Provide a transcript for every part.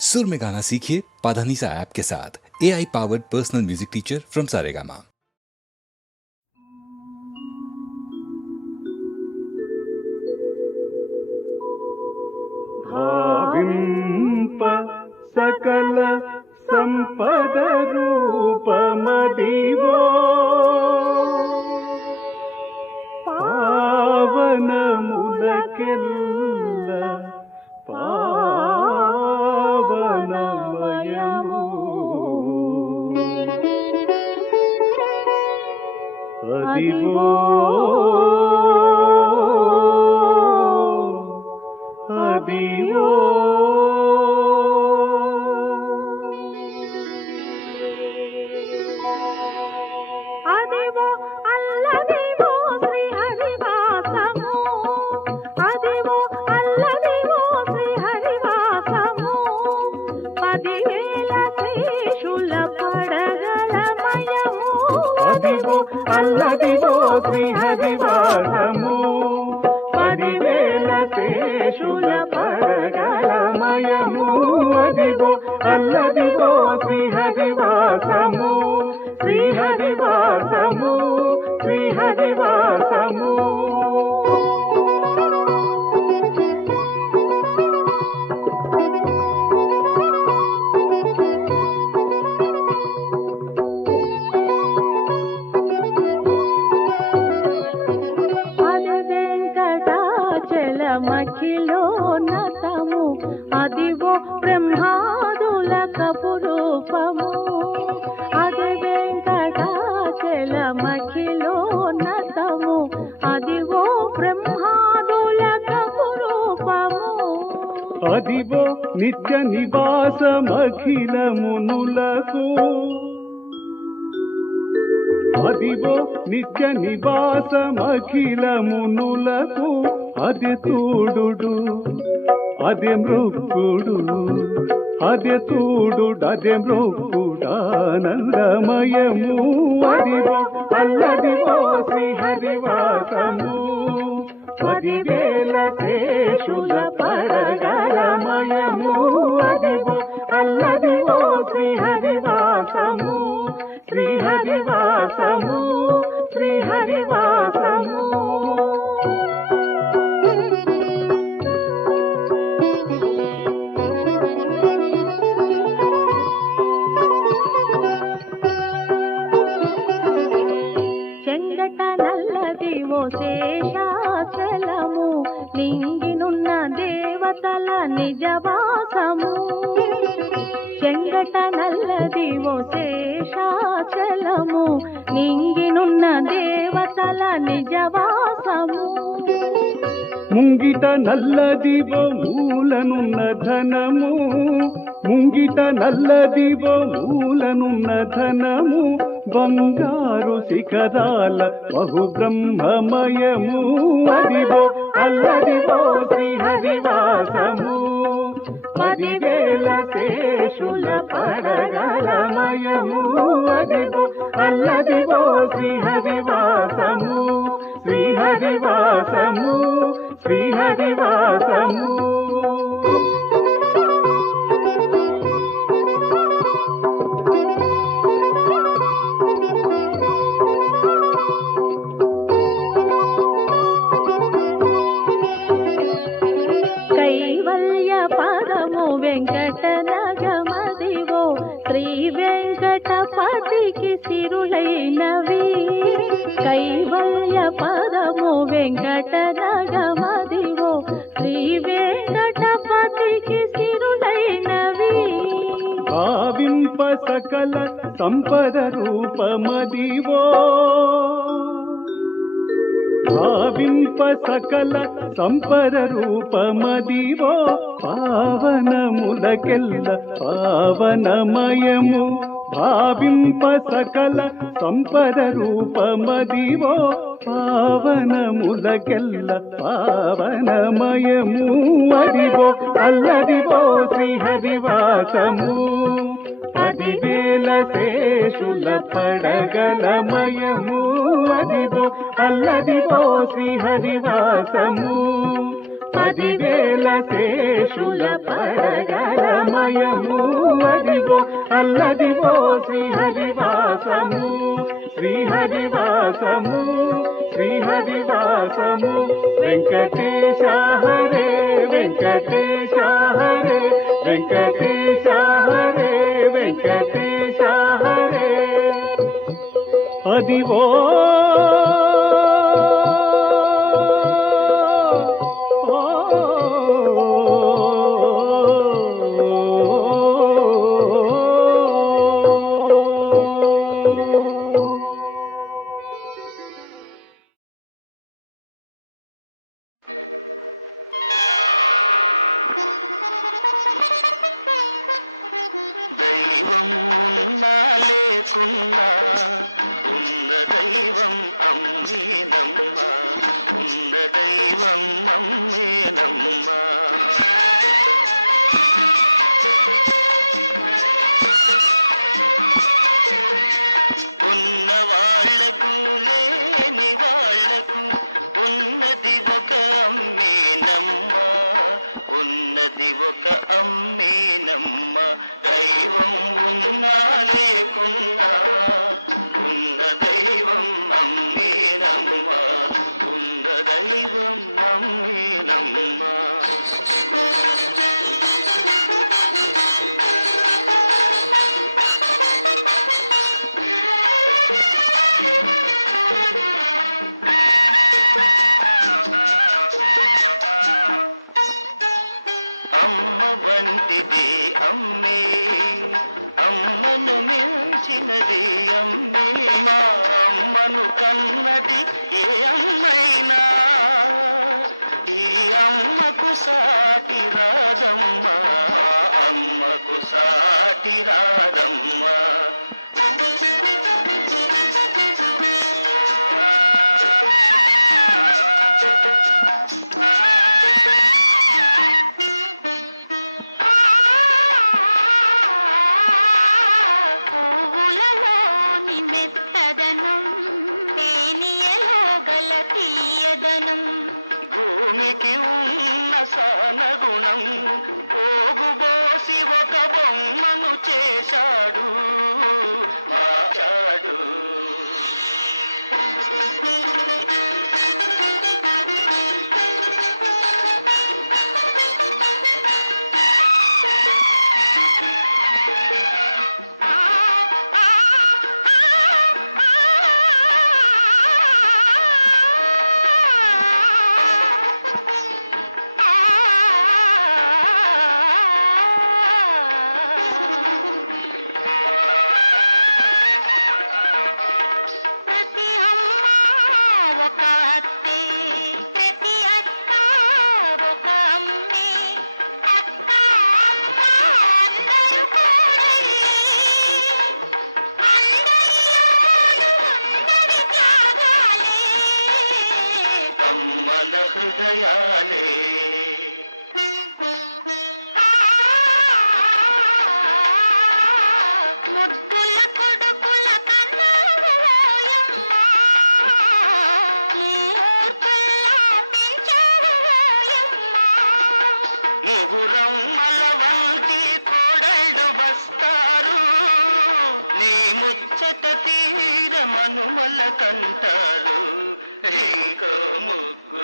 सुर में गाना सीखिए पाधानीसा ऐप के साथ। A I powered personal music teacher from Saregama सकल संपद रूपमदिवो पावनमुदकेल्ल అదివో వెంకటాచలమఖిలో అదివో బ్రహ్మాదుల కపురూపము అది వెంకటాచలమఖిలోన్నతము అదివో బ్రహ్మాదుల కపురూపము అదివో నిత్య నివాసమఖిలమునులకు అదివో నిత్య నివాసమఖిలమునులకు అదే తోడు అదే మృక్కుడు అదే తోడు అదే మృక్కుడానందమయము అదివో అల్లదివో శ్రీహరివాసము. పదివేల శేషుల పరగలమయము అదివో అల్లదివో శ్రీహరివాసము. శ్రీహరివాసము శ్రీహరివాసము. నిజవాసము చెంగట నల్లదివో శేషాచలము. నింగినున్న దేవతల నిజవాసము. ముంగిట నల్లదివో మూలనున్న ధనము. ముంగిట నల్లదివో మూలనున్న ధనము. బంగారు శిఖరాల బహు బ్రహ్మమయము అదివో అల్లదివో శ్రీహరివాసము. పదివేల శేషుల పరగలమయము అదిగో అల్లదిగో శ్రీహరివాసము శ్రీహరివాసము శ్రీహరివాసము వెంకటపతికి సిరులైనవి. కైవల్య పదము వెంకట నగమదివో. శ్రీ వెంకటపతికి సిరులైనవి. భావింప సకల సంపద రూపమదివో. భావింప సకల సంపర రూపమదివో పావనములకెల్ల పావనమయము. భావింప సకల సంపద రూపమదివో పావనములకెల్ల పావనమయము. అదివో అల్లదివో శ్రీహరివాసము. పదివేల శేషుల పడగలమయము అదివో అల్లదివో శ్రీహరివాసము పదివేల శేషుల పరగరమయము. అదిగో అల్లదివో శ్రీహరివాసము శ్రీహరివాసము శ్రీహరివాసము వెంకటేశ హరే వెంకటేశ హరే వెంకటేశ హరే వెంకటేశ అదివో దైవం ఉన్నా లేకున్నా ఉన్న దైవం అమ్మేనమ్మ ఉన్న దైవం అమ్మేనమ్మ దైవం ఉన్నా లేకున్నా ఉన్న దైవం అమ్మేనమ్మ ఉన్న దైవం అమ్మేనమ్మ. సాటి రాదమ్మా అమ్మకు సాటి రాదమ్మా సానగుణం పోగుబోసి ఒక బొమ్మను చేశాడు. హృదయాలే. ముగురమ్మల వంటి కోడళ్ళు వస్తారు. నీ ముచ్చట కంటారు ఇంకో ముగ్గురు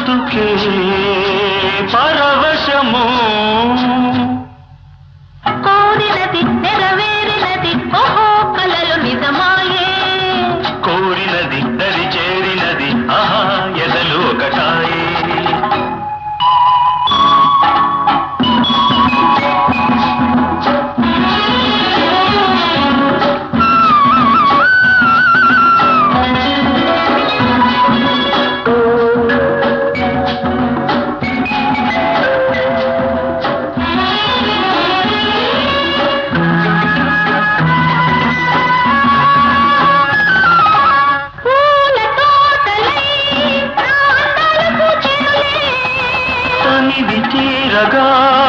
మనసుకే పరవశము. அழகா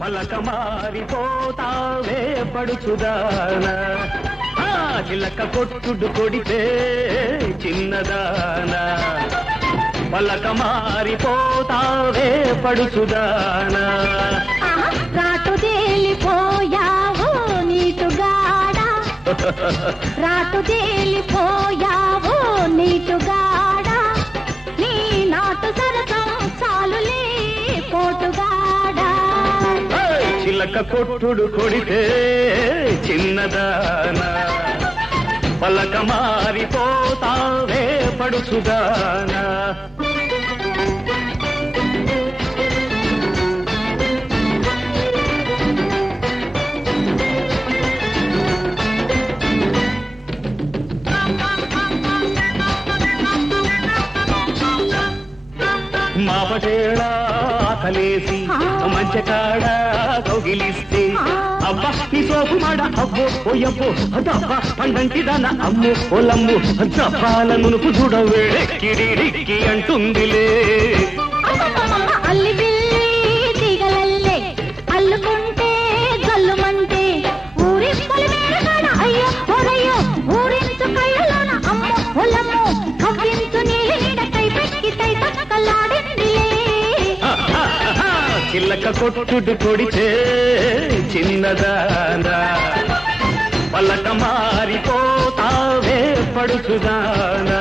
పలక మారిపోతావే పడుచుదానా? చిలక కొట్టుడు కొడితే చిన్నదానా? పలక మారిపోతావే పడుచుదానా? రాటు తేలిపోయావో నీటుగాడ రాటు తేలిపోయావో నీటుగాడ నీ నాటు సరసం చాలులే చిలక కొట్టుడు కొడితే చిన్నదానా. పలక మారిపోతావే పడుచుగానా. మేసి మంచి కాడ తొగిలిస్తే అవ్వ నీ సోపు మాడ. అబ్బో ఓయవ్వో అదవ్వ పండంటి దాన. అమ్మో ఓలమ్మో జపాల నునుపు చూడవేడెక్కిడిడిక్కి అంటుందిలే. చిల్లక కొట్టుడు కొడితే చిన్నదానా. పలక మారిపోతావే పడుచుదానా.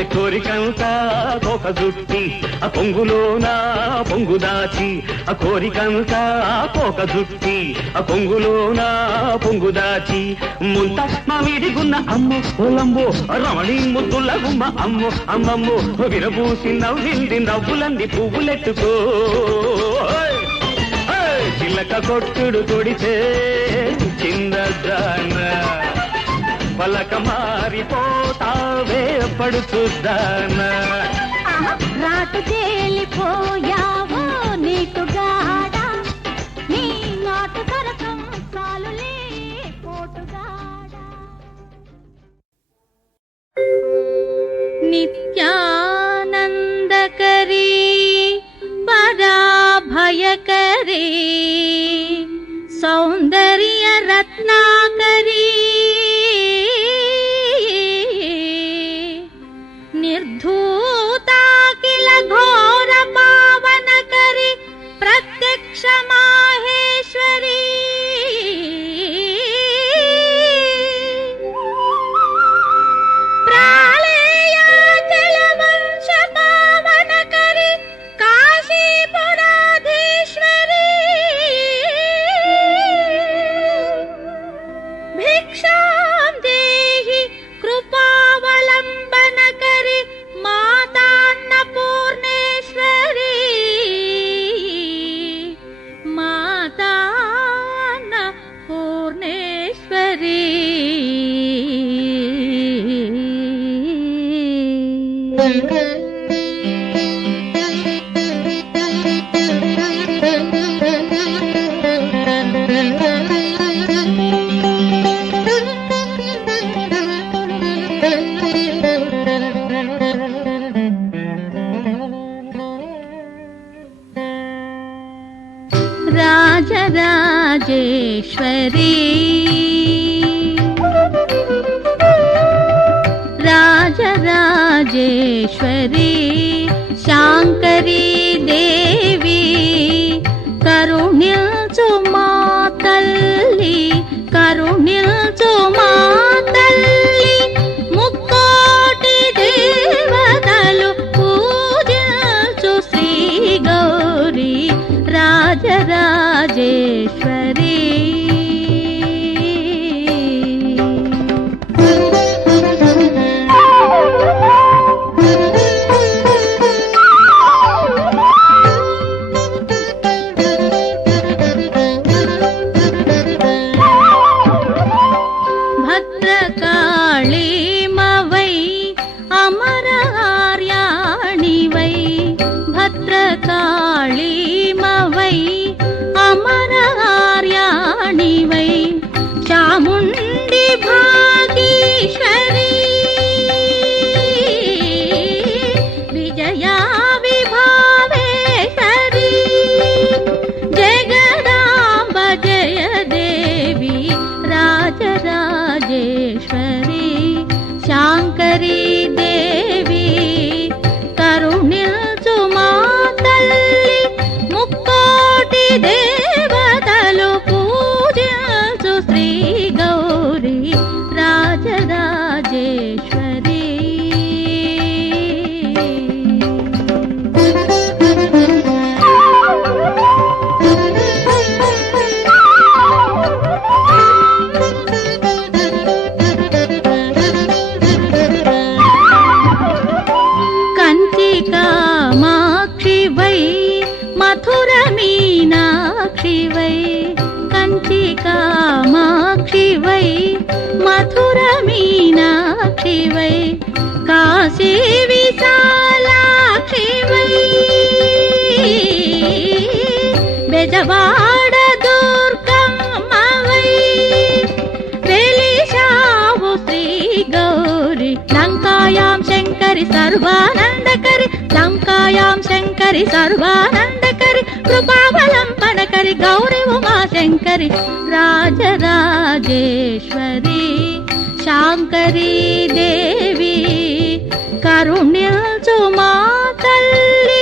అరదదది కోరికంతా కోక జుట్టి ఆ పొంగులోన పొంగు దాచి ఆ కోరికంతా ఒక జుట్టి ఆ పొంగులోన పొంగు దాచి. ముంత మామిడిగున్న అమ్మ పొలంబో రమణి ముద్దుల గుమ్మ అమ్ము అమ్మమ్మో విరబూసి నవ్వింది నవ్వులంది పువ్వులెట్టుకో చిలక కొట్టుడు కొడితే చిన్నదానా పలక మారిపో ఆహా, రాటు తేలిపోయావో నీటుగాడా నీ నాటు సరసం చాలులే పోటుగాడా నిత్యానందకరీ పరమేశ్వరి శాంకరీ దేవి కరుణ్యచు మా తల్లి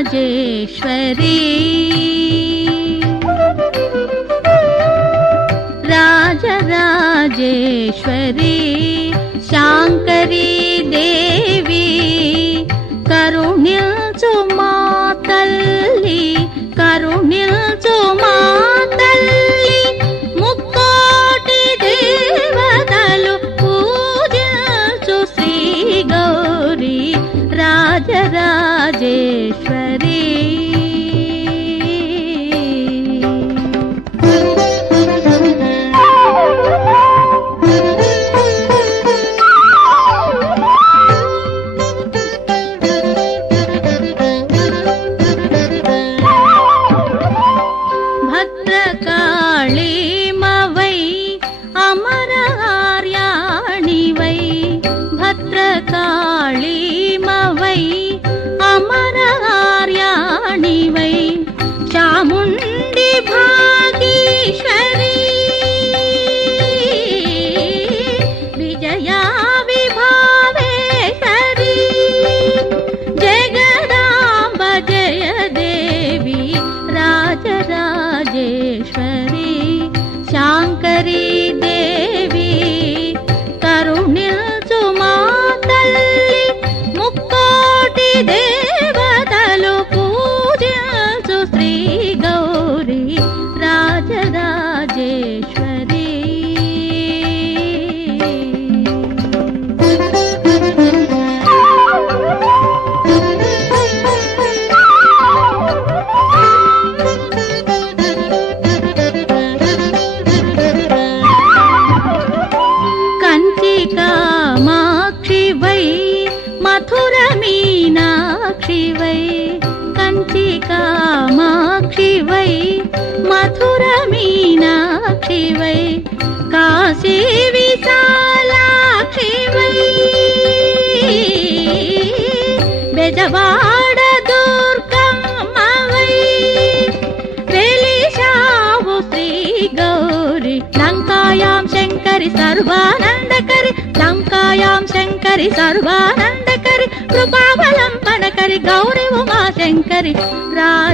राजेश्वरी। राजराजेश्वरी।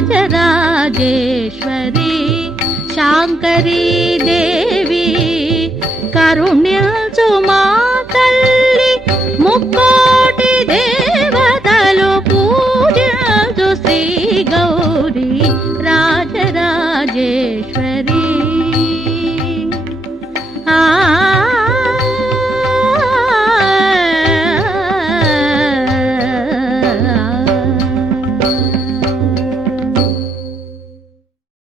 जराजेश्वरी शाङ्करी देवी